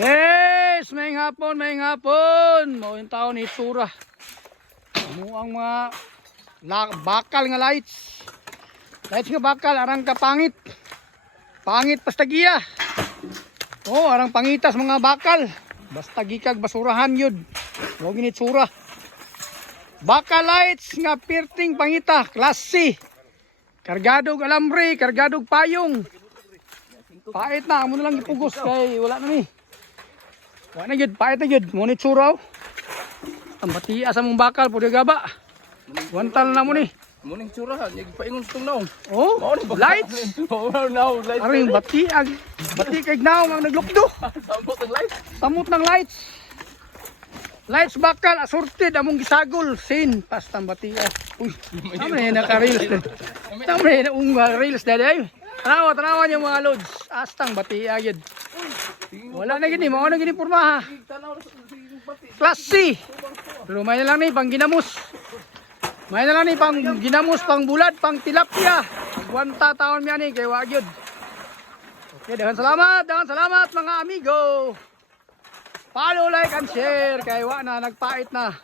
Yes, may hapon, may hapon. Mao yung taon ni Tura. Mo ang mga bakal nga lights. Lights nga bakal arang ka pangit. Pangit pastagiya. Oh, arang pangitas mga bakal. Basta gikag basurahan yun. Mo gini Tura. Bakal lights nga pirting pangita, klase. Kargadog alambre, kargadog payong. Pait na, amo na lang ipugos kay wala na ni. Wala na yun, pait na yun. Ngunit suraw. Ang batia sa mong bakal, pwede gaba. Wantal na mo ni. Muning tsurahan, yung paingon sa itong naong. Oh, lights. Lights. Aring bati kay gnaw ang naglukdo. Samot ang lights. Samot ng lights. Lights bakal, assorted, among gisagol. Sin, pastang bati. Uy, tama na yun, naka-reels na. Tama na yun, reels na yun. Tanawa niyo mga loads. Astang bati agad. Wala na gini, mga na gini porma ha. Class C. Pero may na lang ni, pang ginamos. May na lang ni, pang ginamos, pang bulad, pang tilapia. Gwanta taon niya ni, kay wagyod. Okay, dahan salamat mga amigo. Follow, like, and share. Kay wa na, nagpait na.